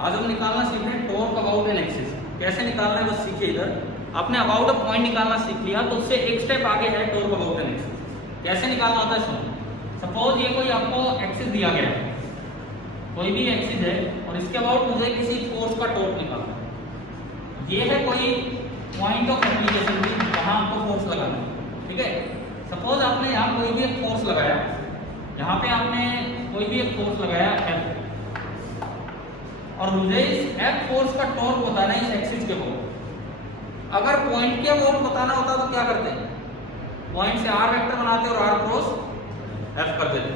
आज हम निकालना सीख रहे हैं टॉर्क अबाउट एन एक्सिस। कैसे निकालना है बस सीखिए। इधर आपने अबाउट अ पॉइंट निकालना सीख लिया, तो उससे एक स्टेप आगे है टॉर्क अबाउट एन एक्सिस। कैसे निकालना होता है सुनो। सपोज ये कोई आपको एक्सिस दिया गया है, कोई भी एक्सिस है, और इसके अबाउट मुझे किसी फोर्स का टॉर्क निकालना है। ये है कोई पॉइंट ऑफ एप्लीकेशन भी जहां आपको फोर्स लगाना है, ठीक है। सपोज आपने यहाँ कोई भी एक फोर्स लगाया, यहाँ पे आपने कोई भी एक फोर्स लगाया F, और मुझे इस F फोर्स का टॉर्क बताना है इस एक्सिस के अबाउट। अगर पॉइंट के अबाउट बताना होता तो क्या करते हैं, पॉइंट से R वेक्टर बनाते और R क्रॉस F कर देते।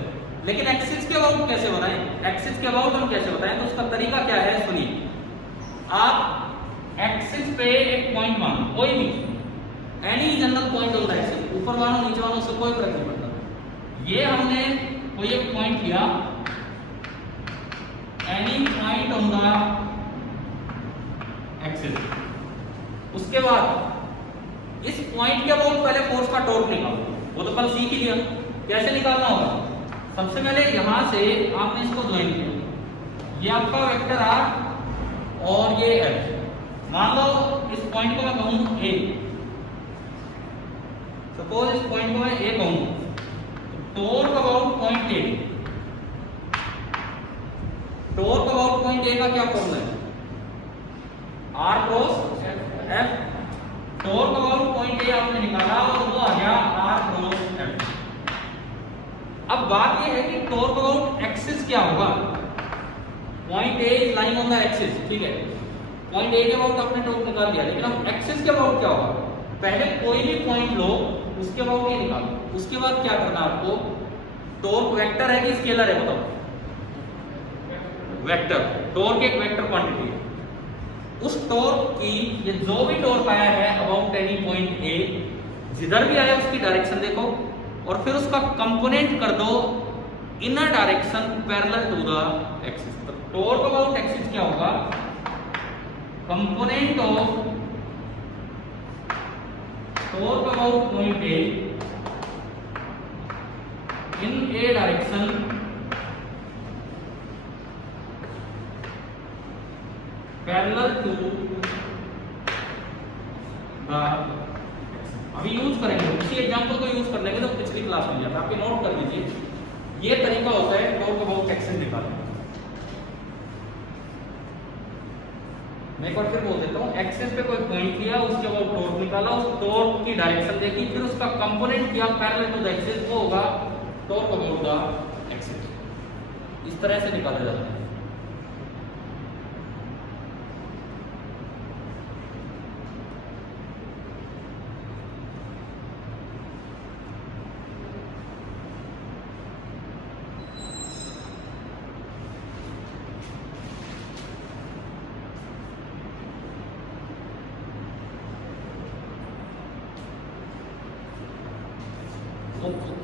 लेकिन एक्सिस के अबाउट कैसे बनाएं, एक्सिस के अबाउट हम कैसे बताएं, तो उसका तरीका क्या है सुनिए। आप एक्सिस पे एक पॉइंट मानो, कोई भी एनी जनरल पॉइंट होता है, ऊपर मानो नीचे मानो, उससे कोई फर्क नहीं पड़ता। ये हमने कोई एक पॉइंट लिया, any point on the axis. उसके बाद इस पॉइंट के अबाउट पहले फोर्स का टॉर्क निकालो, वो तो कल सीख ही लिया। कैसे निकालना होगा, सबसे पहले यहां से आपने इसको ज्वाइन किया, ये आपका वेक्टर R और ये F। मान लो इस पॉइंट को मैं कहूं A, सपोज इस पॉइंट को मैं A कहूं, torque about point A। Torque about point A का क्या फॉर्मूला है, R cross F। Torque about point A आपने निकाला और वो आ गया R क्रॉस F। अब बात ये है कि टॉर्क अबाउट एक्सिस क्या होगा। Point A is lying on the axis, ठीक है। पॉइंट A के अबाउट आपने टॉर्क निकाल दिया, लेकिन अब एक्सिस के अबाउट क्या होगा। पहले कोई भी पॉइंट लो, उसके अबाउट ये निकालो, उसके बाद क्या करना आपको, टॉर्क वेक्टर है कि स्केलर है बताओ, वेक्टर। टॉर्क एक वेक्टर क्वांटिटी है। उस टॉर्क की ये जो भी टॉर्क आया है अबाउट एनी पॉइंट A, जिधर भी आया उसकी डायरेक्शन देखो और फिर उसका कंपोनेंट कर दो inner direction parallel to the axis. तो टॉर्क अबाउट एक्सिस क्या होगा, component of torque about point A in A direction parallel to the. अभी यूज करेंगे, उसी एग्जांपल को यूज कर लेंगे तो पिछली क्लास में जाता है। आप नोट कर लीजिए, ये तरीका होता है टॉर्क अबाउट एक्सिस निकालने। मैं एक बार फिर बोल देता हूँ, एक्सिस पे कोई पॉइंट लिया, उसके अबाउट टॉर्क निकाला, उस टॉर्क की डायरेक्शन देखी, फिर उसका कंपोनेंट किया पैरेलल टू द एक्सिस, वो होगा टॉर्क अबाउट द एक्सिस। इस तरह से निकाला जाता है।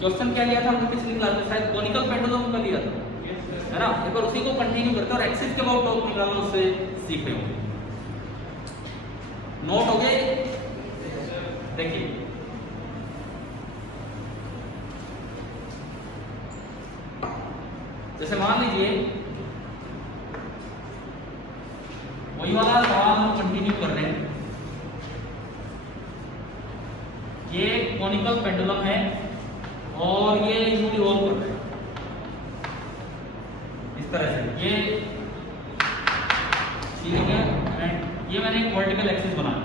क्वेश्चन क्या लिया था हमने पिछली क्लास में, शायद कोनिकल पेंडुलम का लिया था, है ना। एक बार उसी को कंटिन्यू करते हैं और एक्सिस के अबाउट टॉर्क निकालना उससे सीख रहे होंगे। नोट हो गए, देखिए जैसे मान लीजिए वही वाला सवाल हम कंटिन्यू कर रहे हैं। ये कोनिकल पेंडुलम है और ये यूनिट रोल कर रहे हैं इस तरह से। ये ठीक है, एंड ये मैंने एक वर्टिकल एक्सिस बनाया,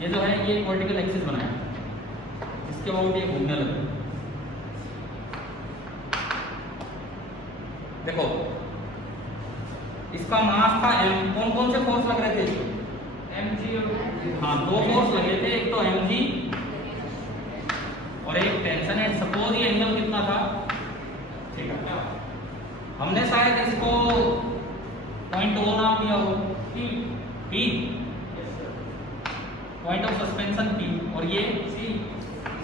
ये जो है ये एक वर्टिकल एक्सिस बनाया, इसके अबाउट ये घूमने लगा। देखो इसका मास था m, कौन कौन से फोर्स लग रहे थे इसको, mg और हाँ, दो फोर्स लगे थे, एक तो mg और एक टेंशन है। सपोज ये एंगल कितना था, ठीक है, हमने शायद इसको पॉइंट O नाम दिया हो, P point of suspension P, और ये C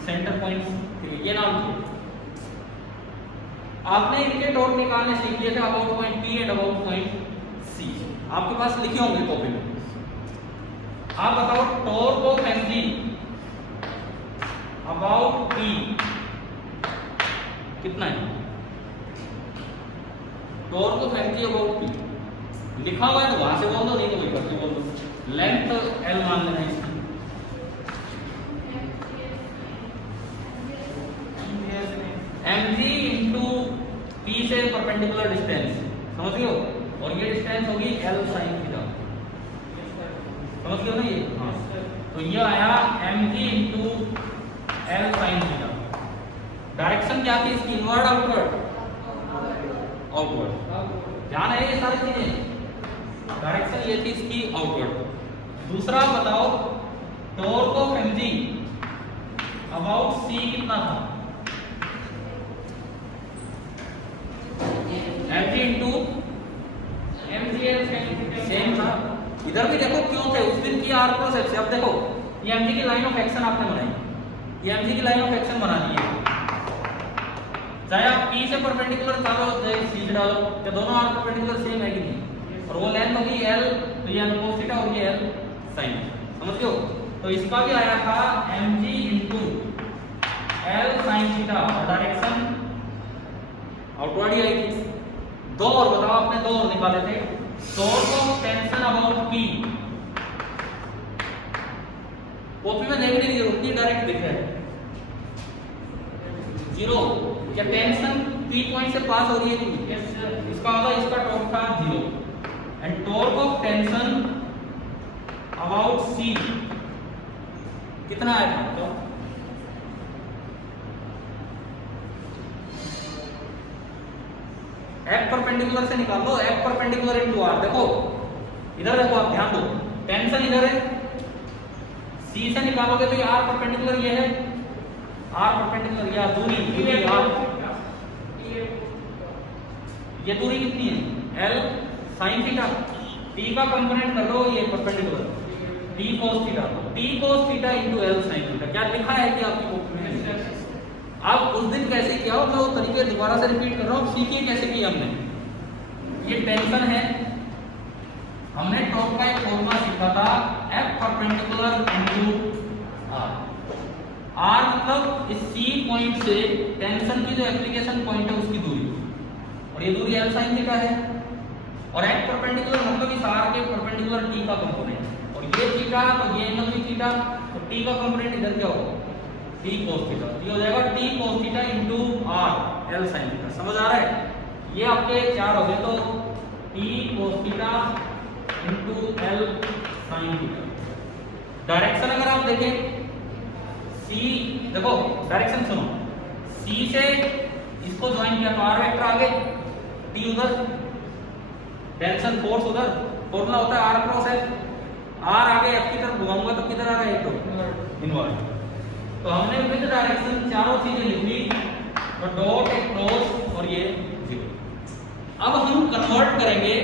सेंटर पॉइंट, ये नाम दिया। आपने इनके टॉर्क निकालने सीख लिए थे about point P and about point C, आपके पास लिखे होंगे कॉपी में। आप बताओ torque of mg about P कितना है, torque of mg about P लिखा हुआ है तो वहां से बोल दो, नहीं तो वही करके बोल दो। लेंथ L मान लेना इसकी, mg इंटू P से परपेंडिकुलर डिस्टेंस, समझ गए हो, और ये डिस्टेंस होगी L sin थीटा, समझ गए हो ना ये। हाँ, तो ये आया mg into L sin theta. Direction क्या थी इसकी, इनवर्ड आउटवर्ड, आउटवर्ड, ध्यान है ये सारी चीजें। डायरेक्शन ये थी इसकी आउटवर्ड। दूसरा बताओ, torque of mg about c कितना था, mg इंटू सेम था। इधर भी देखो क्यों थे, उस दिन की r क्रॉस f से। अब देखो ये mg की लाइन ऑफ एक्शन आपने बनाई, ये mg की लाइन ऑफ एक्शन बना दी है, चाहे आप P से परपेंडिकुलर डालो चाहे C से डालो, क्या दोनों आर परपेंडिकुलर सेम है कि नहीं, और वो लेंथ होगी L, तो ये cos थीटा और ये L sin, समझ लो। तो इसका भी आया था mg into L sin theta, direction outward ही आई थी। दो और बताओ, आपने दो और निकाले थे, source of tension about P, copy में देखने की जरूरत नहीं, डायरेक्ट दिख रहा है, जीरो। क्या टेंशन P पॉइंट से पास हो रही है कि इसका मतलब इसका टॉर्क था 0, and torque of tension about C कितना है, तो F परपेंडिकुलर से निकाल दो, F परपेंडिकुलर इनटू R। देखो इधर देखो, आप ध्यान दो, टेंशन इधर है, C से निकालोगे तो ये R परपेंडिकुलर ये है, R परपेंडिकुलर या दूरी R, ये दूरी कितनी है L sin थीटा, T का कंपोनेंट कर दो ये perpendicular T cos theta into L sin theta. क्या लिखा है कि आपकी कॉपी में, आप उस दिन कैसे किया हो, मैं वो तरीके दोबारा से रिपीट कर रहा हूँ, सीखिए कैसे किया हमने। ये टेंशन है, हमने टॉर्क का एक फॉर्मूला सीखा था, F perpendicular into R। R मतलब इस C पॉइंट से टेंशन की जो एप्लीकेशन पॉइंट है उसकी दूरी, और ये दूरी L sin थीटा है, और F परपेंडिकुलर मतलब इस R के परपेंडिकुलर T का कंपोनेंट, और ये थीटा तो ये एंगल भी थीटा, तो T का कंपोनेंट इधर क्या होगा, T cos थीटा, ये हो जाएगा T cos theta into R L sin theta. समझ आ रहा है, ये आपके चार हो गए, तो T cos theta into L sin theta. Direction अगर आप देखें, C देखो डायरेक्शन सुनो, C से इसको ज्वाइन किया तो R वेक्टर आगे, T उधर, टेंशन फोर्स उधर, फॉर्मूला होता है R क्रॉस F, R आगे F की तरफ घुमाऊंगा तो किधर आ रहा है, तो इनवर्ट। तो हमने विद डायरेक्शन चारों चीजें लिख ली, तो डॉट एक क्रॉस और ये 0। अब हम कन्वर्ट करेंगे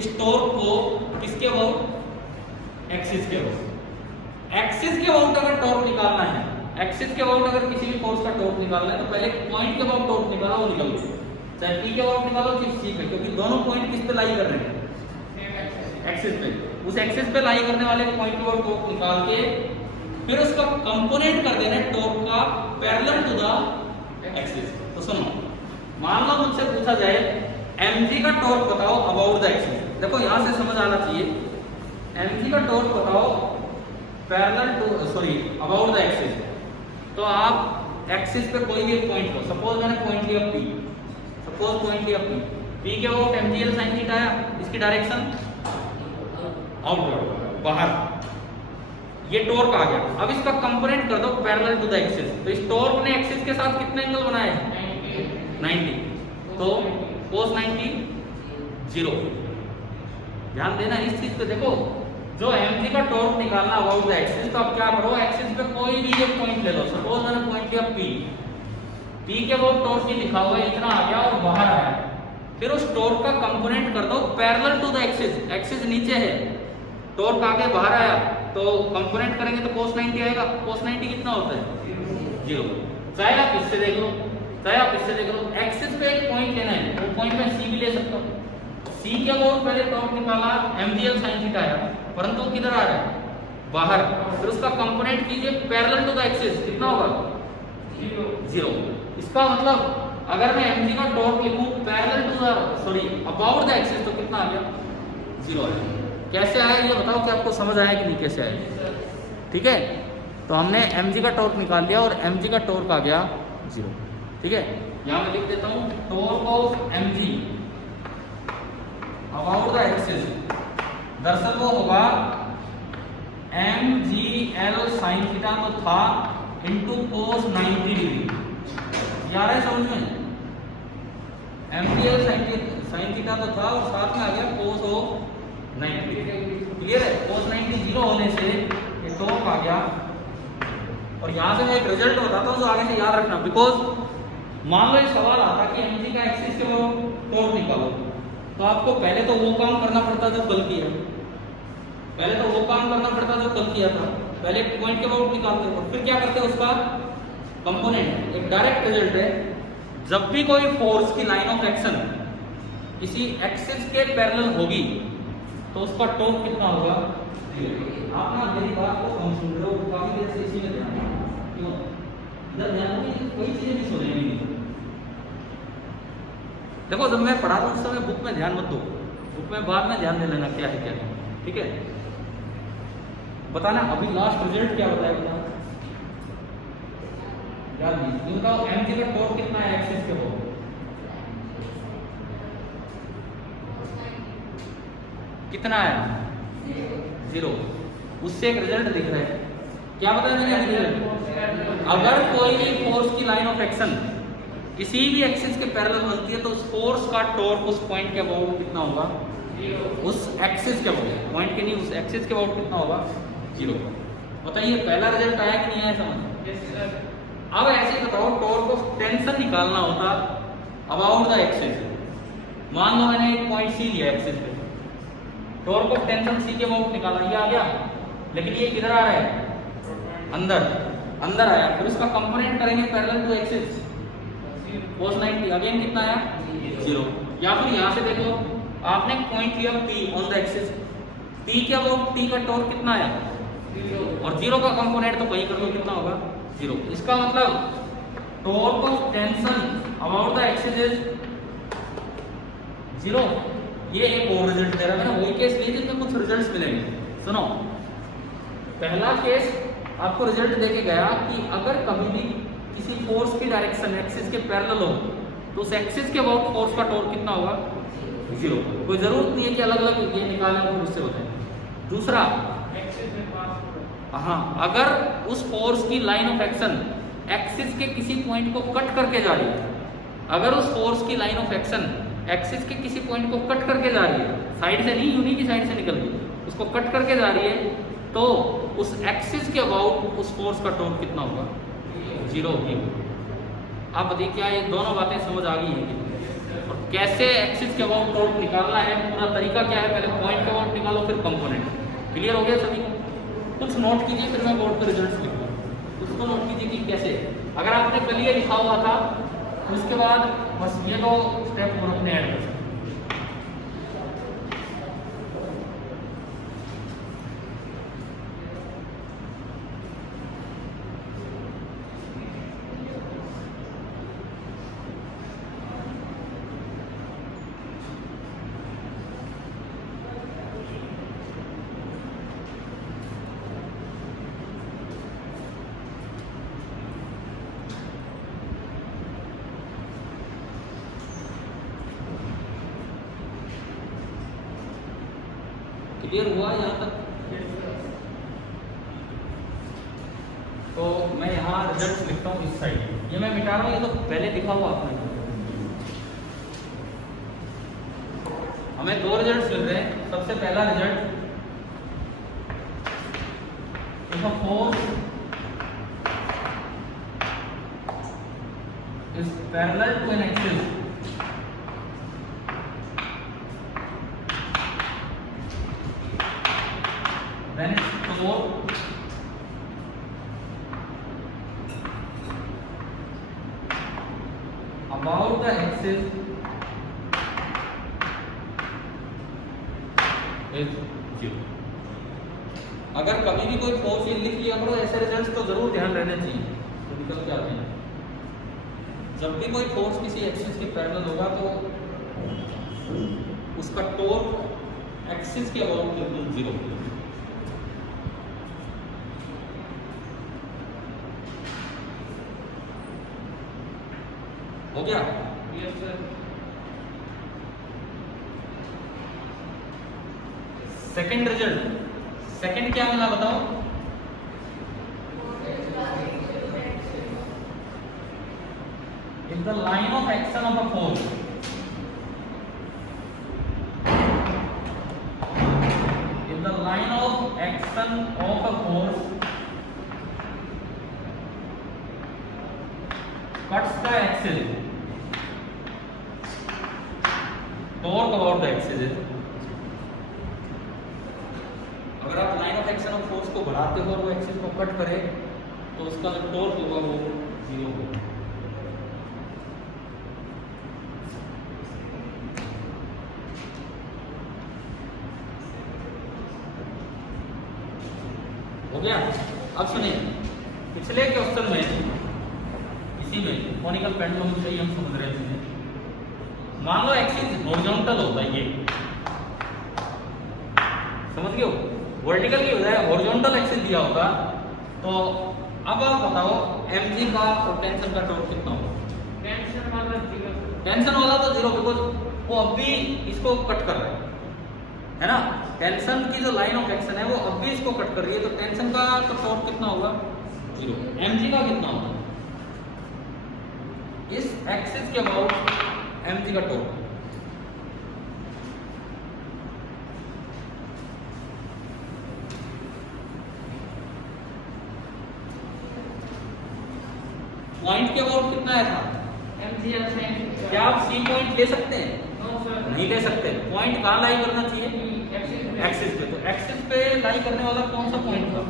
इस टॉर्क को किसके अबाउट, एक्सिस के अबाउट। एक्सिस के अबाउट अगर टॉर्क निकालना है, एक्सिस के अबाउट अगर किसी भी फोर्स का टॉर्क निकालना है, तो पहले पॉइंट के अबाउट टॉर्क निकालो, वो निकल गया, चाहे P के अबाउट निकालो चाहे C पे, क्योंकि दोनों पॉइंट किस पे लाई कर रहे हैं, एक्सिस पे। उस एक्सिस पे लाई करने वाले पॉइंट के अबाउट टॉर्क निकाल के फिर उसका कंपोनेंट कर देना टॉर्क का पैरेलल टू द एक्सिस। तो सुनो, मान लो मुझसे पूछा जाए mg का टॉर्क बताओ अबाउट द एक्सिस, देखो यहां से समझ आना चाहिए, mg का टॉर्क बताओ parallel to sorry about the axis. तो आप एक्सिस पे कोई भी एक पॉइंट लो, सपोज मैंने पॉइंट लिया P, सपोज पॉइंट लिया P के about mg L sin theta आया, इसकी डायरेक्शन आउटवर्ड बाहर, ये टॉर्क आ गया। अब इसका कंपोनेंट कर दो पैरेलल टू द एक्सिस, तो इस टॉर्क ने एक्सिस के साथ कितने एंगल बनाए, 90, तो cos 90 0। ध्यान देना इस चीज पे, देखो जो mg का टॉर्क निकालना अबाउट द एक्सिस, तो आप क्या करो, एक्सिस पे कोई भी एक पॉइंट ले लो, सपोज मैंने पॉइंट लिया P के अबाउट टॉर्क ही लिखा हुआ है, इतना आ गया और बाहर आया, फिर उस टॉर्क का कंपोनेंट कर दो parallel to the axis, axis नीचे है, टॉर्क आगे बाहर आया, तो कंपोनेंट करेंगे तो cos 90 आएगा, cos 90 कितना होता है 0। चाहे आप इससे देख लो चाहे आप इससे देख लो, एक्सिस पे एक पॉइंट लेना है, वो पॉइंट में C भी ले सकता हूँ, C के अबाउट पहले टॉर्क निकाला mg L sin थीटा आया, परंतु किधर आ रहा है, बाहर, फिर उसका कंपोनेंट कीजिए पैरेलल टू द एक्सिस, कितना होगा 0। इसका मतलब अगर मैं mg का टॉर्क लिखूं parallel to the about the axis, तो कितना आ गया जीरो आया। कैसे आया ये बताओ कि आपको समझ आया कि नहीं कैसे आया? ठीक है, तो हमने mg का टॉर्क निकाल लिया और mg का टॉर्क आ गया जीरो। ठीक है, यहाँ मैं लिख देता हूँ torque of mg about the axis, दरअसल वो होगा mgl sin थीटा तो था इंटू कोस 90 डिग्री। आ रहा है समझ में? mgl sin थीटा तो था और साथ में आ गया कोस ऑफ 90। क्लियर है? कोस 90 जीरो होने से ये टॉर्क आ गया। और यहाँ से मैं एक रिजल्ट बताता हूँ तो आगे से याद रखना, बिकॉज मान लो एक सवाल आता कि mg का एक्सिस के वो टॉर्क निकालो, तो आपको पहले तो वो काम करना पड़ता जो कल किया, पहले तो वो काम करना पड़ता जो कल किया था, पहले पॉइंट के अबाउट निकालते और फिर क्या करते उसका कंपोनेंट। एक डायरेक्ट रिजल्ट है, जब भी कोई फोर्स की लाइन ऑफ एक्शन किसी एक्सिस के पैरेलल होगी तो उसका टॉर्क कितना होगा? आप ना मेरी बात को कम सुन रहे हो, काफी देर से इसी में ध्यान क्यों इधर ध्यान में कोई चीजें भी सुनेंगे नहीं। देखो जब मैं पढ़ा रहा हूँ उस समय बुक में ध्यान मत दो, बुक में बाद में ध्यान दे लेना क्या है क्या नहीं। ठीक है, बताना अभी लास्ट रिजल्ट क्या बताया बताओ यार, ये बताओ mg का टॉर्क कितना है एक्सिस के ऊपर? कितना है? जीरो। उससे एक रिजल्ट दिख रहा है, क्या बताया मैंने रिजल्ट? अगर कोई भी फोर्स की लाइन ऑफ एक्शन किसी भी एक्सिस के पैरेलल बनती है तो उस फोर्स का टॉर्क उस पॉइंट के अबाउट कितना होगा? उस एक्सिस के अबाउट, पॉइंट के नहीं उस एक्सिस के अबाउट कितना होगा? जीरो। बताइए पहला रिजल्ट आया कि नहीं आया समझ? अब ऐसे ही बताओ टॉर्क ऑफ टेंशन निकालना होता अबाउट द एक्सिस। मान लो मैंने एक पॉइंट सी लिया एक्सिस पे, टॉर्क ऑफ टेंशन सी के अबाउट निकाला, ये आ गया, लेकिन ये किधर आ रहा है? अंदर, अंदर आया। फिर उसका कंपोनेंट करेंगे parallel to axis, cos 90 again कितना आया? जीरो। या फिर यहाँ से देख लो, आपने पॉइंट लिया P on the axis, P के अबाउट T का टॉर्क कितना आया? और जीरो का कंपोनेंट तो वही कर लो कितना होगा? जीरो। इसका मतलब torque of tension about the axis is zero. ये एक और रिजल्ट दे रहा है, मैंने वही केस लिए जिसमें कुछ रिजल्ट्स मिलेंगे। सुनो, पहला केस आपको रिजल्ट देके गया कि अगर कभी भी किसी फोर्स की डायरेक्शन एक्सिस के पैरेलल हो तो उस एक्सिस के अबाउट फोर्स का टॉर्क कितना होगा? जीरो। कोई जरूरत नहीं है कि अलग अलग ये निकालें तो उससे होता है। दूसरा, हाँ, अगर उस फोर्स की लाइन ऑफ एक्शन एक्सिस के किसी पॉइंट को कट करके जा रही है, अगर उस फोर्स की लाइन ऑफ एक्शन एक्सिस के किसी पॉइंट को कट करके जा रही है, साइड से नहीं, यूनी की साइड से निकल रही है, उसको कट करके जा रही है, तो उस एक्सिस के अबाउट उस फोर्स का टॉर्क कितना होगा? जीरो ही। आप बताइए क्या ये दोनों बातें समझ आ गई है? और कैसे एक्सिस के अबाउट टॉर्क निकालना है, पूरा तरीका क्या है? पहले पॉइंट के अबाउट निकालो फिर कंपोनेंट। क्लियर हो गया सभी? कुछ नोट कीजिए, फिर मैं बोर्ड पर रिजल्ट लिखूंगा, उसको नोट कीजिए कि कैसे। अगर आपने कल ये लिखा हुआ था उसके बाद बस ये दो स्टेप और अपने ऐड कर सकते। क्लियर हुआ यहाँ तक? तो मैं यहाँ रिजल्ट लिखता हूँ इस साइड, ये मैं मिटा रहा हूँ, ये तो पहले लिखा हुआ आपने। हमें दो रिजल्ट मिल रहे हैं। सबसे पहला result, force is parallel to an axis when its torque about the axis is zero। अगर कभी भी कोई फोर्स लिख लिया करो, ऐसे रिजल्ट्स तो जरूर ध्यान रहने चाहिए, तो निकल के आते हैं। जब भी कोई फोर्स किसी एक्सिस के पैरेलल होगा तो उसका टॉर्क एक्सिस के अबाउट बिल्कुल 0। हो गया? Yes sir. Second result, second क्या मिला बताओ? If the line of action of a force cuts the axis, torque about the axis is, अगर आप line of action of force को बढ़ाते हो और वो एक्सिस को कट करे तो उसका जो टॉर्क होगा वो 0 होगा। हो गया? अब सुनिए, पिछले क्वेश्चन में इसी में कॉनिकल पेंडुलम से ही हम समझ रहे थे। मान लो एक्सिस हॉरिजॉन्टल होता है, ये समझ गए हो, वर्टिकल की बजाय हॉरिजॉन्टल एक्सिस दिया होगा, तो अब आप बताओ mg का और टेंशन का टॉर्क कितना होगा? टेंशन वाला 0, टेंशन वाला तो 0, बिकॉज वो अब भी इसको कट कर रहा है ना। टेंशन की जो लाइन ऑफ एक्शन है वो अब भी इसको कट कर रही है, तो टेंशन का तो टॉर्क कितना होगा? 0। mg का कितना होगा? इस एक्सिस के अबाउट mg का टॉर्क पॉइंट के अबाउट कितना आया था? mg sin क्या आप सी पॉइंट ले सकते हैं? नो सर, नहीं ले सकते। पॉइंट कहाँ लाई करना चाहिए? एक्सिस एक्सिस पे। तो एक्सिस पे लाई करने वाला कौन सा पॉइंट था?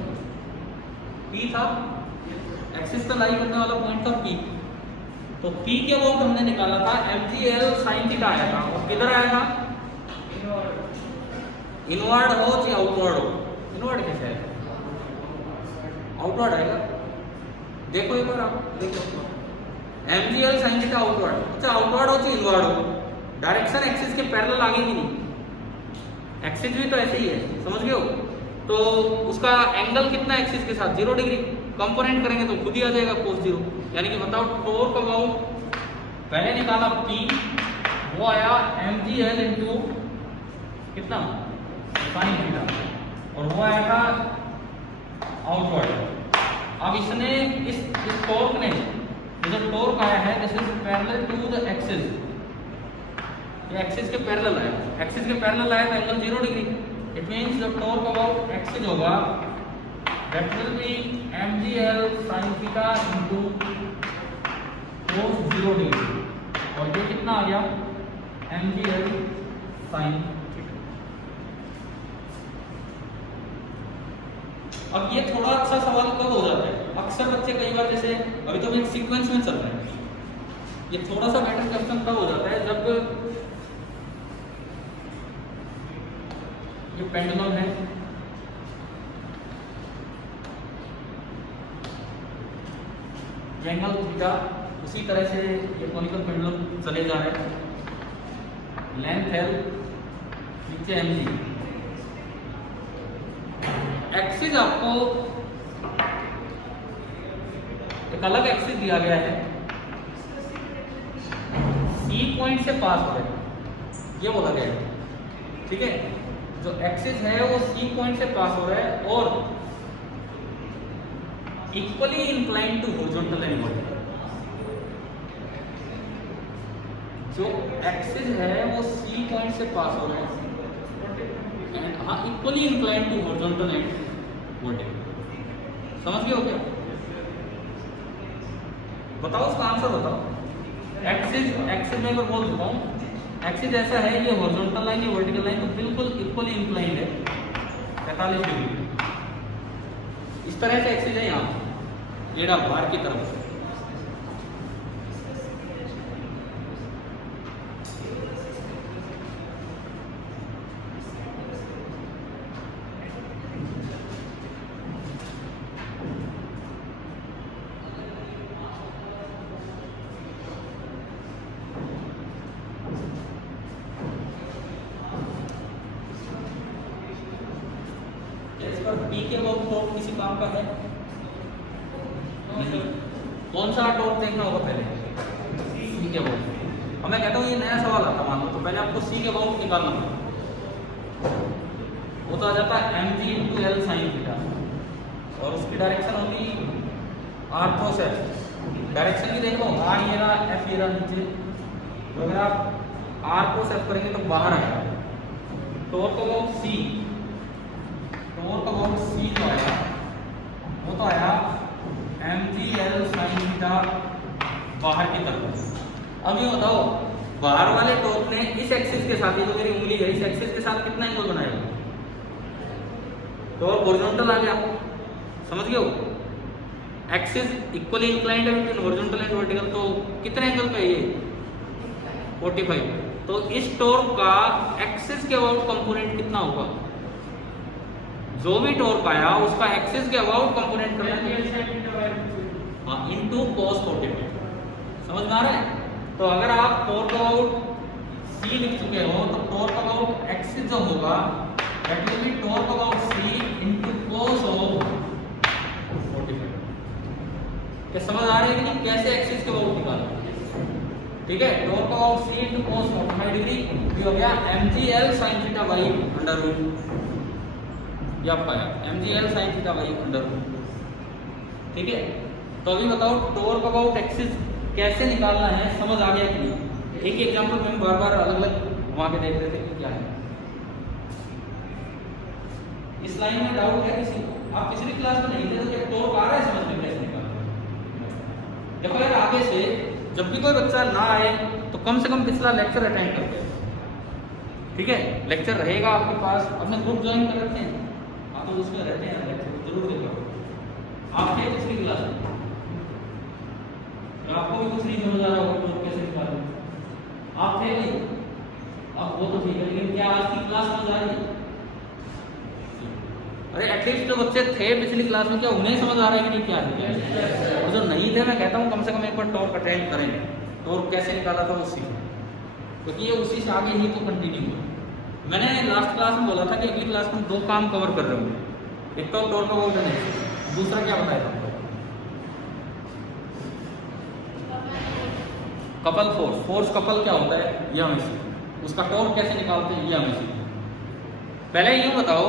P था। एक्सिस पे लाई करने वाला पॉइंट था P। तो P के अबाउट हमने निकाला था mgl sin थीटा आया था, और किधर आया था? इनवर्ड हो या आउटवर्ड हो? इनवर्ड कैसे आएगा? आउटवर्ड आएगा। देखो एक बार, आप देखो mgl sin थीटा आउटवर्ड। अच्छा, आउटवर्ड हो या इनवर्ड हो, डायरेक्शन एक्सिस के पैरेलल आगे की नहीं, एक्सिस भी तो ऐसे ही है, समझ गए हो। तो उसका एंगल कितना एक्सिस के साथ? 0 डिग्री। कंपोनेंट करेंगे तो खुद ही आ जाएगा cos 0। यानी कि बताओ टॉर्क अबाउट पहले निकाला P, वो आया mgl इंटू कितना? sin थीटा, और वो आया था आउटवर्ड। अब इसने इस टॉर्क ने जो टॉर्क आया है this is parallel to the axis, ये एक्सिस के पैरेलल आया। एक्सिस के पैरेलल आया तो angle 0 degree. It means the torque about axis होगा that will be mgl sin theta into cos 0 degree, और ये कितना आ गया? mgl sin theta. अब ये थोड़ा अच्छा सवाल कब हो जाता है? अक्सर बच्चे कई बार, जैसे अभी तो एक सीक्वेंस में चल रहा है, ये थोड़ा सा बेटर क्वेश्चन तब हो जाता है जब ये पेंडुलम है, एंगल थीटा, उसी तरह से ये कॉनिकल पेंडुलम चले जा रहे हैं, लेंथ L, नीचे mg, एक्सिस आपको एक अलग एक्सिस दिया गया है, सी पॉइंट से पास हो रहा है, ये बोला गया है, ठीक है। जो एक्सिस है वो सी पॉइंट से पास हो रहा है और equally incline to horizontal and vertical. जो एक्सिस है वो सी पॉइंट से पास हो रहा है एंड हाँ equally incline to horizontal and vertical. समझ गए हो क्या? बताओ उसका आंसर बताओ। एक्सिस में मैं बोल चुका हूँ, एक्सिस ऐसा है, ये हॉरिजॉन्टल लाइन, ये वर्टिकल लाइन तो बिल्कुल इक्वली इंक्लाइंड है 45 डिग्री। इस तरह से एक्सिस है यहाँ टेढ़ा बाहर की तरफ से। इस पर पी के अबाउट टॉर्क किसी काम का है? नहीं। कौन सा टॉर्क देखना होगा पहले? सी के अबाउट। अब मैं कहता हूँ ये नया सवाल आता मान लो, तो पहले आपको सी के अबाउट निकालना होगा। वो तो आ जाता है mg into L sine theta, और उसकी डायरेक्शन होगी आर क्रॉस एफ। डायरेक्शन भी देखो, आर ये रहा, एफ ये रहा नीचे। तो अगर आप आर क्रॉस एफ करेंगे तो बाहर आएगा। Torque about C, torque about C जो आया वो तो आया mg एल साइन थीटा बाहर की तरफ। अब ये बताओ, बाहर वाले टॉर्क ने इस एक्सिस के साथ, ये जो मेरी उंगली है, इस एक्सिस के साथ कितना एंगल बनाएगा? टॉर्क हॉरिजॉन्टल आ गया, समझ गए हो? एक्सिस इक्वली इंक्लाइंड है बिटवीन हॉरिजॉन्टल एंड वर्टिकल, तो कितने एंगल पे है ये? 45। तो इस टॉर्क का एक्सिस के अबाउट कंपोनेंट कितना होगा? जो भी टॉर्क आया उसका एक्सिस के अबाउट कंपोनेंट करना हाँ इनटू cos 45। समझ में आ रहा है? तो अगर आप टॉर्क अबाउट सी लिख चुके हो तो टॉर्क अबाउट एक्सिस जो होगा that will be torque about C into cos of 45। क्या समझ आ रहा है कि नहीं कैसे एक्सिस के अबाउट निकालना? ठीक है, torque about C into cos 45 degree ये हो गया mg l sin theta by under root. ये आपका है mg l sin theta by under root. ठीक है, तो अभी बताओ टॉर्क अबाउट एक्सिस कैसे निकालना है, समझ आ गया कि नहीं? एक एग्जांपल में बार बार अलग अलग वहां पे देख रहे थे कि क्या है। इस लाइन में डाउट है किसी को? आप पिछली क्लास में नहीं थे तो क्या टॉर्क आ रहा है समझ में कैसे निकालना? देखो यार, आगे से जब भी कोई बच्चा ना आए तो कम से कम पिछला लेक्चर अटेंड करते हैं। ठीक है, लेक्चर रहेगा आपके पास। अपने ग्रुप ज्वाइन कर रखे हैं आप, तो उसमें रहते हैं, लेक्चर जरूर देखो। आप थे पिछली क्लास में, आपको भी कुछ नहीं समझ आ रहा होगा तो कैसे निकालें? आप थे नहीं, अब वो तो ठीक है, लेकिन क्या आज की क्लास समझ आ रही है? अरे एटलीस्ट जो बच्चे थे पिछली क्लास में, क्या उन्हें समझ आ रहा है कि नहीं क्या है? और जो नहीं थे, मैं कहता हूँ कम से कम एक बार टॉर्क अटेंड करें, टॉर्क कैसे निकाला था वो सीखें, क्योंकि ये उसी से आगे ही तो कंटिन्यू हुआ। मैंने लास्ट क्लास में बोला था कि अगली क्लास में 2 काम कवर कर रहे होंगे, एक तो टॉर्क अबाउट है, दूसरा क्या बताया था? Couple force. फोर्स कपल क्या होता है ये हमें सीखना, उसका टॉर्क कैसे निकालते हैं ये हमें सीखना। पहले यूं बताओ,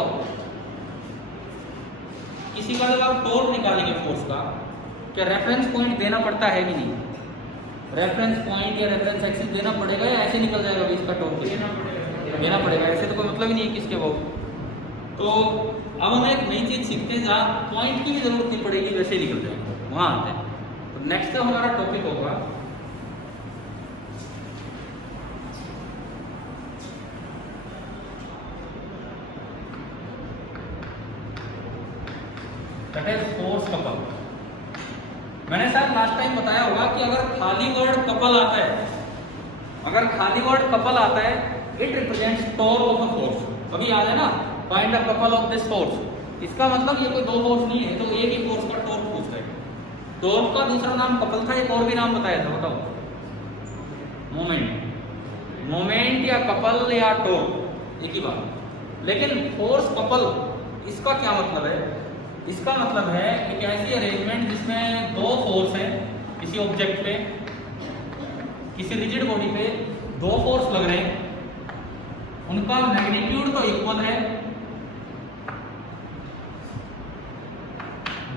किसी का जब आप टॉर्क निकालेंगे फोर्स का, क्या रेफरेंस पॉइंट देना पड़ता है कि नहीं? रेफरेंस पॉइंट या रेफरेंस एक्सिस देना पड़ेगा या ऐसे निकल जाएगा कि इसका टॉर्क देना पड़ेगा? ऐसे तो कोई मतलब ही नहीं है किसके अबाउट। तो अब हम एक नई चीज सीखते हैं जहाँ पॉइंट की भी जरूरत नहीं पड़ेगी, वैसे ही निकल जाएगा। वहां आते हैं। तो नेक्स्ट जो हमारा टॉपिक होगा दैट इज फोर्स कपल। मैंने शायद लास्ट टाइम बताया होगा कि अगर खाली वर्ड कपल आता है, अगर खाली वर्ड कपल आता है, it represents torque of a force. अभी याद है ना, find the couple of this force. इसका मतलब ये कोई 2 फोर्स नहीं है, तो एक ही फोर्स का टॉर्क पूछ रहे हैं। टॉर्क का दूसरा नाम कपल था, एक और भी नाम बताया था, बताओ। मोमेंट। मोमेंट या कपल या टॉर्क एक ही बात। लेकिन फोर्स कपल, इसका क्या मतलब है? इसका मतलब है एक ऐसी अरेंजमेंट जिसमें 2 फोर्स हैं किसी ऑब्जेक्ट पे, किसी रिजिड बॉडी पे 2 फोर्स लग रहे हैं, उनका मैग्नीट्यूड तो इक्वल है,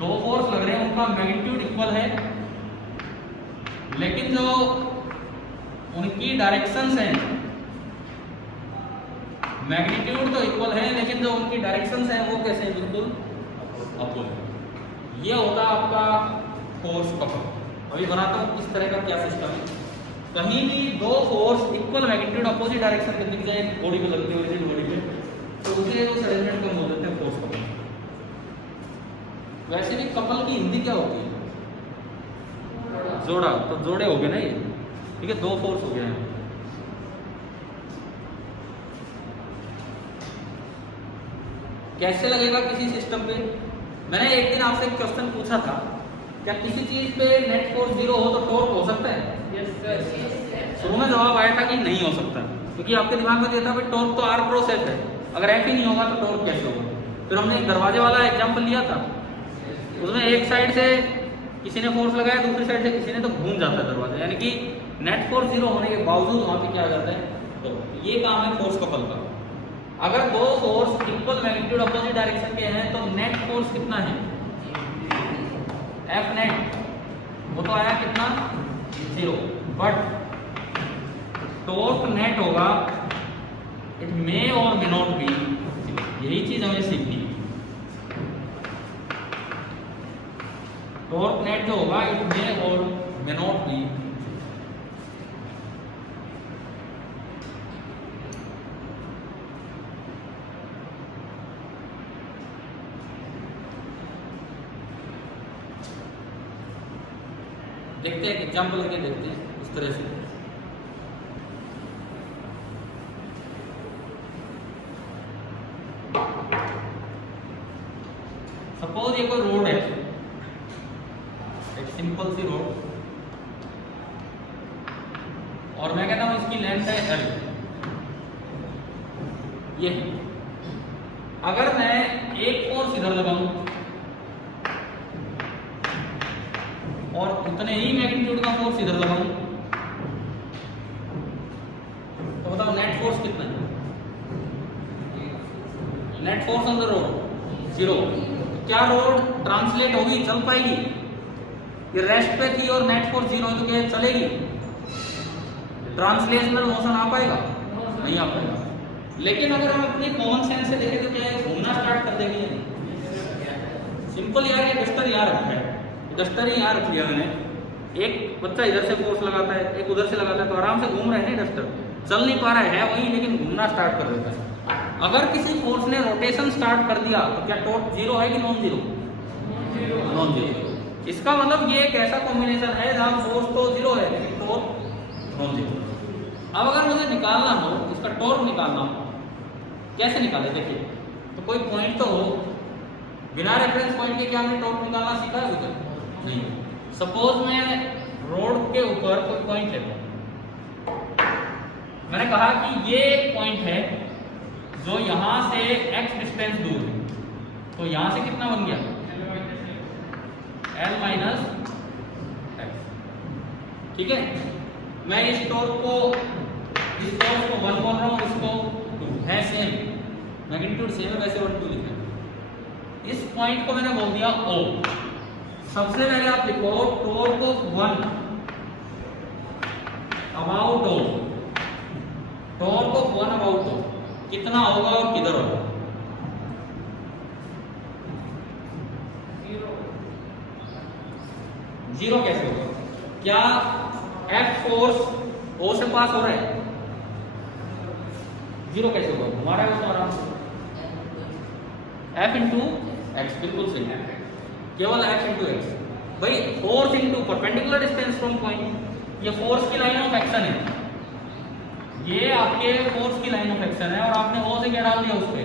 2 फोर्स लग रहे हैं, उनका मैग्नीट्यूड इक्वल है, लेकिन जो उनकी डायरेक्शंस हैं, मैग्नीट्यूड तो इक्वल है लेकिन जो उनकी डायरेक्शंस हैं वो कैसे हैं? बिल्कुल अपोजिट। ये होता है आपका फोर्स कपल। अभी बनाता हूँ इस तरह का क्या सिस्टम है। कहीं भी 2 force equal magnitude opposite direction में दिख जाए बॉडी को लगते हुए बॉडी पे, तो उसे उस अरेंजमेंट को हम बोल देते हैं फोर्स कपल। वैसे भी कपल की हिंदी क्या होती है? जोड़ा। तो जोड़े हो गए ना ये, ठीक है, 2 फोर्स हो गए हैं। कैसे लगेगा किसी सिस्टम पे? मैंने एक दिन आपसे एक क्वेश्चन पूछा था, क्या किसी चीज पे नेट फोर्स 0 हो तो टॉर्क हो सकता है? Yes sir. शुरू में जवाब आया था कि नहीं हो सकता, क्योंकि आपके दिमाग में ये था भाई टॉर्क तो R क्रॉस F है, अगर F ही नहीं होगा तो टॉर्क कैसे होगा? फिर हमने एक दरवाजे वाला एग्जाम्पल लिया था, उसमें एक साइड से किसी ने फोर्स लगाया, दूसरी साइड से किसी ने, तो घूम जाता है दरवाजा, यानी कि नेट फोर्स 0 होने के बावजूद वहाँ पे क्या आ जाता है। तो ये काम है फोर्स कपल का। अगर दो force equal magnitude opposite direction के हैं तो नेट फोर्स कितना है, एफ नेट, वो तो आया कितना 0, बट टॉर्क नेट होगा इट मे और मे नॉट बी, यही चीज हमें सीखनी है। टॉर्क नेट जो होगा इट मे और मे नॉट बी, देखते हैं एग्जाम्पल लेके देखते हैं इस तरह से। सपोज ये कोई रोड है, एक सिंपल सी रोड, और मैं कहता हूं इसकी लेंथ है L, ये अगर मैं एक फोर्स इधर लगाऊं और उतने ही मैग्नीट्यूड का फोर्स इधर लगाऊं, तो बताओ नेट फोर्स कितना है, net force on the road 0। क्या रोड ट्रांसलेट होगी, चल पाएगी, ये रेस्ट पे थी और नेट फोर्स 0 है तो क्या चलेगी, ट्रांसलेशनल मोशन आ पाएगा, नहीं आ पाएगा। लेकिन अगर हम अपनी कॉमन सेंस से देखें तो क्या है, घूमना स्टार्ट कर देगी। सिंपल यार, ये डस्टर यहाँ रखा है, डस्टर ही यहाँ रख लिया मैंने, एक बच्चा इधर से फोर्स लगाता है, एक उधर से लगाता है, तो आराम से घूम रहे हैं डस्टर, चल नहीं पा रहा है वही, लेकिन घूमना स्टार्ट कर देता है। अगर किसी फोर्स ने रोटेशन स्टार्ट कर दिया तो क्या टॉर्क 0 है कि नॉन 0? नॉन 0। इसका मतलब ये एक ऐसा कॉम्बिनेशन है जहां फोर्स तो 0 है लेकिन टॉर्क नॉन 0। अब अगर मुझे निकालना हो, इसका टॉर्क निकालना हो, कैसे निकाले, देखिए तो कोई पॉइंट तो हो, बिना रेफरेंस पॉइंट के क्या हमने टॉर्क निकालना सीखा है उधर? नहीं। सपोज मैं रोड के ऊपर कोई पॉइंट लेता हूं, मैंने कहा कि ये एक पॉइंट है जो यहां से x डिस्टेंस दूर है, तो यहां से कितना बन गया L माइनस x, ठीक है। मैं इस टॉर्क को 1 बोल रहा हूं, इसको 2 है, सेम मैग्नीट्यूड सेम है, वैसे 1 2 लिखा। इस पॉइंट को मैंने बोल दिया O। सबसे पहले आप लिखो torque of 1 about O, torque of 1 about O कितना होगा और किधर होगा? 0 कैसे होगा? क्या F फोर्स O से पास हो रहा है? 0 कैसे होगा? हमारा वो तो आराम से F इंटू एक्स, बिल्कुल सही है, केवल F इंटू एक्स। भाई force into perpendicular distance from point, ये फोर्स की लाइन ऑफ एक्शन है, ये आपके फोर्स की लाइन ऑफ एक्शन है, और आपने O से क्या डाल दिया, उस पर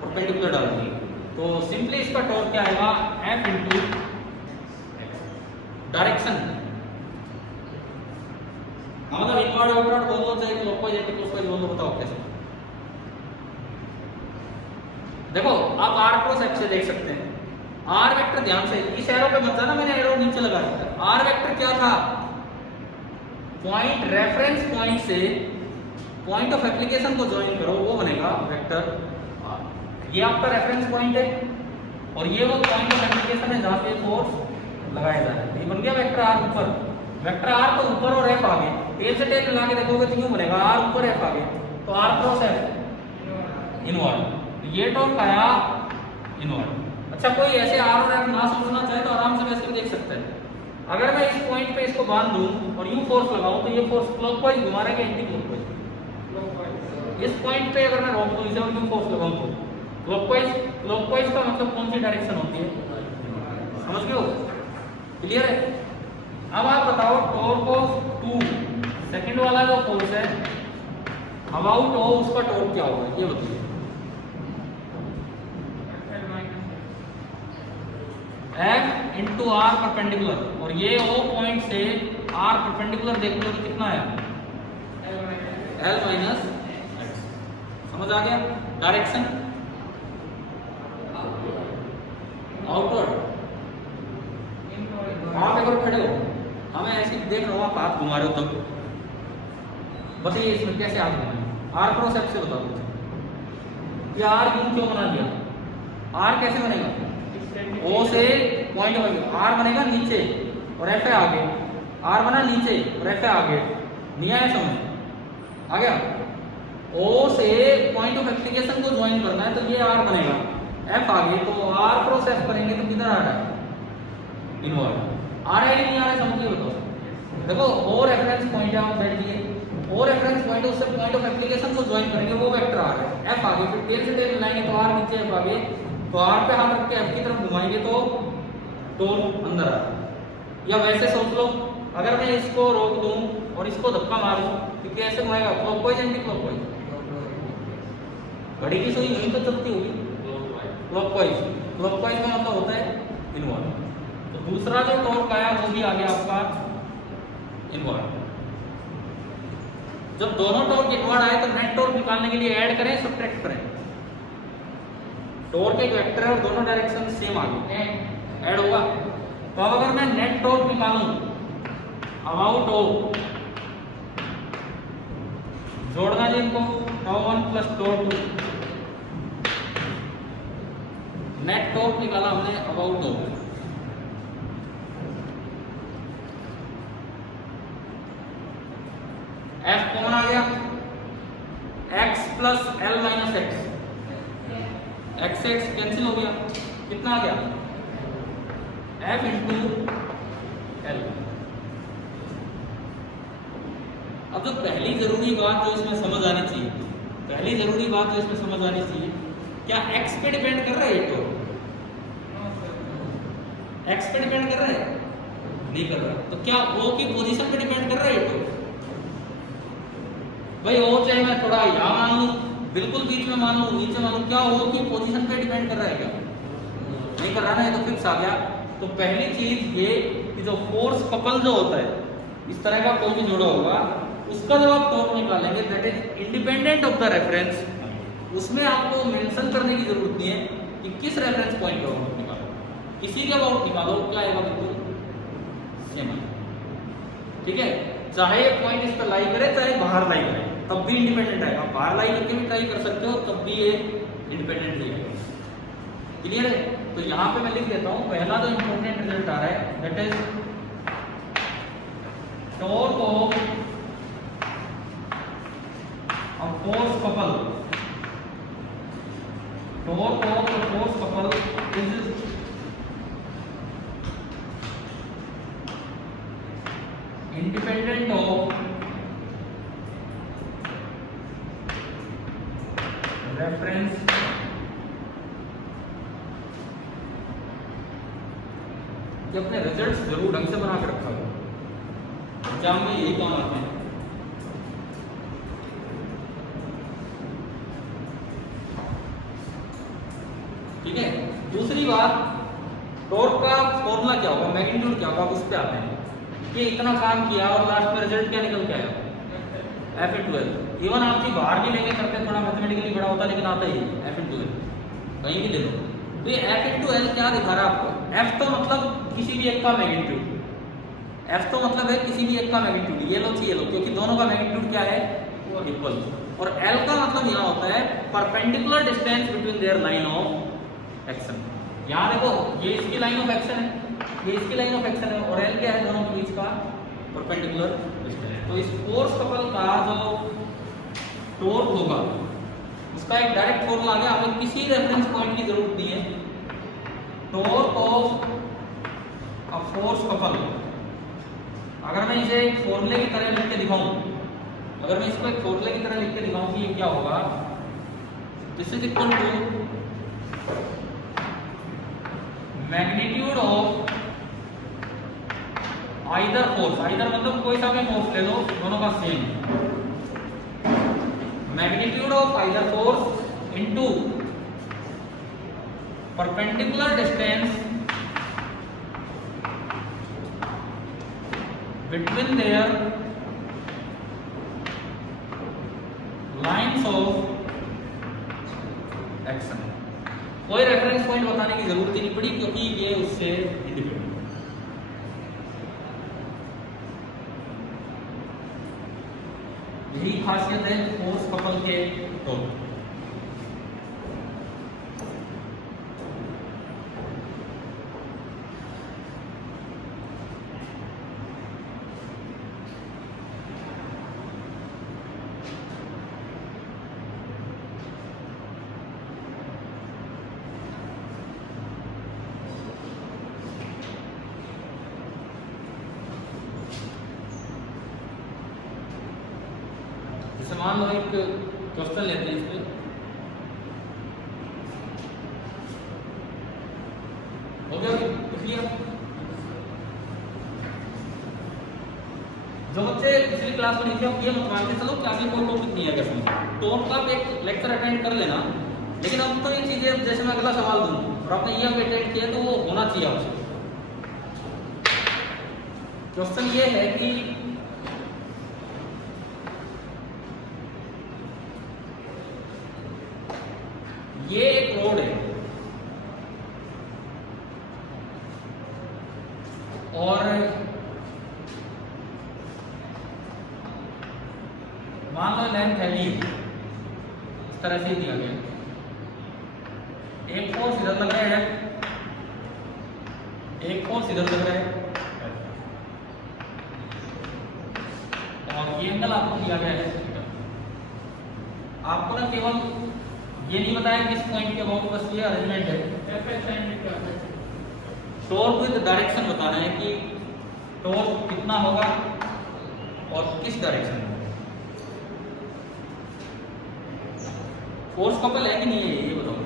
परपेंडिकुलर डाल दिया, तो सिंपली इसका टॉर्क क्या आएगा F इंटू डायरेक्शन। मतलब इनवर्ड आउटवर्ड बोल दो, एक क्लॉकवाइज एंटी क्लॉकवाइज बोल दो, बताओ कैसे। देखो आप R क्रॉस X से देख सकते हैं, R वेक्टर ध्यान से इस एरो पे मत जाना, मैंने एरो नीचे लगा दिया। R वेक्टर क्या था, पॉइंट रेफरेंस पॉइंट से पॉइंट ऑफ एप्लीकेशन को ज्वाइन करो, वो बनेगा वेक्टर R। ये आपका रेफरेंस पॉइंट है और ये वो पॉइंट ऑफ एप्लीकेशन है जहां पे फोर्स लगाया जा रहा है, ये बन गया वेक्टर R ऊपर। वेक्टर R तो ऊपर और F आगे, टेल से टेल मिला के देखोगे तो क्यों बनेगा, R ऊपर F आगे, तो R क्रॉस F इनवर्ड, ये टॉर्क आया इनवर्ड। अच्छा कोई ऐसे R और F ना समझना चाहे तो आराम से वैसे भी देख सकता है। अगर मैं इस पॉइंट पे इसको बांध दूं और यूं फोर्स लगाऊं तो ये फोर्स क्लॉकवाइज घुमा रहा है, एंटी क्लॉकवाइज। इस पॉइंट पे अगर मैं रोक दूं इसे और यूं फोर्स लगाऊं तो क्लॉकवाइज, क्लॉकवाइज का मतलब कौन सी डायरेक्शन होती है, समझ गए हो, क्लियर है। अब आप बताओ टॉर्क ऑफ 2 सेकंड वाला जो फोर्स है अबाउट O, उसका टॉर्क क्या होगा ये बताइए। F इंटू आर परपेंडिकुलर, और ये O पॉइंट से R परपेंडिकुलर देख लो तो कितना है L माइनस एक्स, समझ आ गया। Direction outward. आप एक बार खड़े हो, हमें ऐसे देख रहा हूँ आप हाथ घुमा रहे हो, तब बताइए इसमें कैसे हाथ घुमाएं? आर क्रॉस एफ से बताओ मुझे, ये आर यूं क्यों बना दिया? आर कैसे बनेगा? ओ से पॉइंट बनेगा, आर बनेगा नीचे और एफ है आगे, आर बना नीचे और एफ है आगे, नहीं आया समझ? आ गया? ओ से पॉइंट ऑफ एप्लीकेशन को ज्वाइन करना है तो ये आर बनेगा, एफ आगे, तो आर क्रॉस एफ करेंगे तो किधर आ रहा है? इनवर्ड। आ रहा है कि नहीं आ रहा है समझिए बताओ। देखो ओ रेफरेंस पॉइंट है, आप बैठ दिए, ओ रेफरेंस पॉइंट उससे पॉइंट ऑफ एप्लीकेशन को ज्वाइन करेंगे, वो वेक्टर आ रहा है, एफ आगे, फिर टेल से टेल मिलाएंगे तो आर नीचे एफ आगे, तो आर पे हाथ रख के एफ की तरफ घुमाएंगे तो टोल अंदर आ रहा है। या वैसे सोच लो, अगर मैं इसको रोक दूं और इसको धक्का मारूं तो कैसे घुमाएगा? Clockwise anti clockwise? घड़ी की सुई यहीं तो चलती होगी, क्लॉकवाइज। क्लॉकवाइज का मतलब होता है इनवर्ड। तो दूसरा जो टॉर्क आया वो भी आ गया आपका इनवर्ड। जब दोनों टॉर्क इनवर्ड आए तो नेट टॉर्क निकालने के लिए ऐड करें सब्ट्रैक्ट करें? टॉर्क एक वेक्टर है और दोनों डायरेक्शन सेम आ गए, ऐड होगा। तो अब अगर मैं नेट टॉर्क निकालूं अबाउट ओ, जोड़ना जी इनको, tau 1 plus tau 2, net torque निकाला हमने अबाउट ओ। एफ कौन आ गया? X plus L minus x, x x cancel हो गया, कितना आ गया? F into L. अब जो पहली जरूरी बात जो इसमें समझ आनी चाहिए, पहली जरूरी बात जो इसमें समझ आनी चाहिए, क्या एक्स पे डिपेंड कर रहा है ये? तो एक्स पे डिपेंड कर रहा है? नहीं कर रहा। तो क्या ओ की पोजीशन पे डिपेंड कर रहा है ये? तो भाई ओ चाहे मैं थोड़ा यहाँ मान लूं, बिल्कुल बीच में मान लूं, नीचे मान लूं, क्या ओ की पोजीशन पे डिपेंड कर रहा है? क्या नहीं कर रहा ना, ये तो फिक्स आ गया। तो पहली चीज ये कि जो फोर्स कपल जो होता है, इस तरह का कोई भी जुड़ा होगा, उसका जब आप टॉर्क निकालेंगे that is independent of the reference, उसमें आपको मेंशन करने की जरूरत नहीं है कि किस रेफरेंस पॉइंट पर अबाउट निकालो, किसी के अबाउट निकालो, क्या आएगा? बिल्कुल सेम आएगा। ठीक है, चाहे ये पॉइंट इस पर लाई करे चाहे बाहर लाई करे, तब भी इंडिपेंडेंट आएगा। बाहर लाई करके भी ट्राई कर सकते हो, तब भी ये इंडिपेंडेंटली आएगा। क्लियर है? तो यहाँ पे मैं लिख देता हूँ, पहला जो इंपॉर्टेंट रिजल्ट आ रहा है that is torque of a force couple, torque of a force couple is independent of reference ये अपने रिजल्ट्स जरूर ढंग से बना के रखा है, एग्जाम में यही काम आते हैं। ठीक है, दूसरी बात, टॉर्क का फॉर्मूला क्या होगा, मैग्नीट्यूड क्या होगा, उस पे आते हैं। ये इतना काम किया और लास्ट में रिजल्ट क्या निकल के आया? एफ इन 12। इवन आपकी बाहर भी लेंगे करते थोड़ा मैथमेटिकली बड़ा होता लेकिन आता ही एफ इन 12, कहीं भी ले लो। तो ये एफ इन 12 क्या दिखा रहा है आपको? एफ तो मतलब किसी भी एक का मैग्नीट्यूड, एफ तो मतलब है किसी भी एक का मैग्नीट्यूड, ये लो चाहिए लो, क्योंकि दोनों का मैग्नीट्यूड क्या है? वो इक्वल। और एल का मतलब यहाँ होता है perpendicular distance between their line of action. यहाँ देखो ये इसकी लाइन ऑफ एक्शन है, ये इसकी लाइन ऑफ एक्शन है, और एल क्या है? दोनों के बीच का परपेंडिकुलर डिस्टेंस। तो इस फोर्स कपल का जो टॉर्क होगा उसका एक डायरेक्ट फॉर्मूला आ गया, हमें किसी रेफरेंस पॉइंट की जरूरत नहीं है। Torque of a force couple, अगर मैं इसे एक फॉर्मूले की तरह लिख के दिखाऊं, अगर मैं इसको एक फॉर्मूले की तरह लिख के दिखाऊं कि ये क्या होगा, this is equal to magnitude of either force, either मतलब कोई सा भी फोर्स ले लो, दोनों का same, magnitude of either force into perpendicular distance between their lines of action। कोई रेफरेंस पॉइंट बताने की जरूरत ही नहीं पड़ी क्योंकि ये उससे इंडिपेंडेंट। यही खासियत है फोर्स कपल के टॉर्क। जैसे मान लो एक क्वेश्चन लेते हैं इस पे, हो गया क्लियर? जो बच्चे पिछली क्लास में लिखे हो ये मत मान के चलो कि आगे कोई टॉपिक नहीं है कैसे टोन का एक लेक्चर अटेंड कर लेना, लेकिन अब तो ये चीजें जैसे मैं अगला सवाल दूं और आपने ये अटेंड किया तो वो होना चाहिए आपसे। क्वेश्चन ये है कि ये एक रोड है और मान लो लेंथ है ली, इस तरह से दिया गया, एक फोर्स इधर लग रहा है, एक फोर्स इधर लग रहा है और ये एंगल आपको दिया गया है। आपको ना केवल ये नहीं बताया किस पॉइंट के अबाउट, बस ये अरेंजमेंट है। टॉर्क विद डायरेक्शन बताना है कि टॉर्क कितना होगा और किस डायरेक्शन में। फोर्स कपल है कि नहीं है ये बताओ।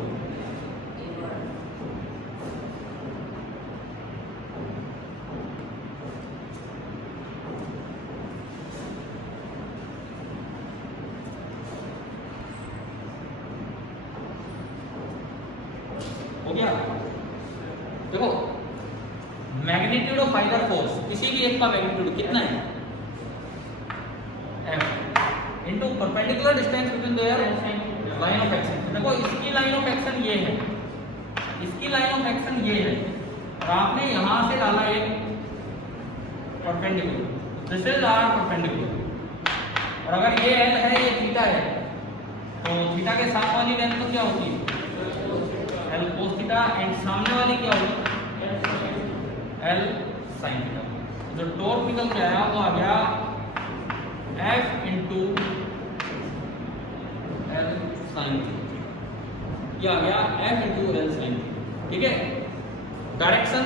हो गया? देखो मैग्नीट्यूड ऑफ आइदर फोर्स, किसी भी एक का मैग्नीट्यूड कितना है F into perpendicular distance between their line of action. देखो इसकी लाइन ऑफ एक्शन ये है, इसकी लाइन ऑफ एक्शन ये है और आपने यहां से डाला एक perpendicular, this is R perpendicular. और अगर ये L है ये थीटा है तो थीटा के साथ वाली लेंथ तो क्या होती है L cos थीटा एंड सामने वाली क्या होगी L sin थीटा। जो टॉर्क निकल के आया वो आ गया F into L sin theta, ये आ गया F into L sin theta. ठीक है, डायरेक्शन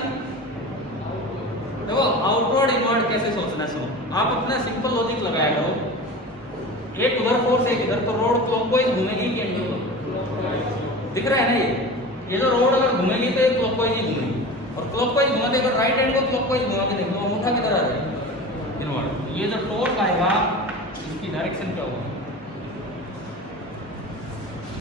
देखो आउटवर्ड इनवर्ड कैसे सोचना है, सुनो आप अपना सिंपल लॉजिक लगाया करो, एक उधर फोर्स एक इधर, तो रोड क्लॉकवाइज घूमेगी कि एंटी दिख रहा है ना, ये जो रोड अगर घूमेगी तो ये क्लॉकवाइज ही घूमेगी और क्लॉकवाइज घुमाते अगर राइट हैंड को क्लॉकवाइज घुमा के देखो अंगूठा किधर आ रहा है इनवर्ड। ये जो टॉर्क आएगा इसकी डायरेक्शन क्या होगा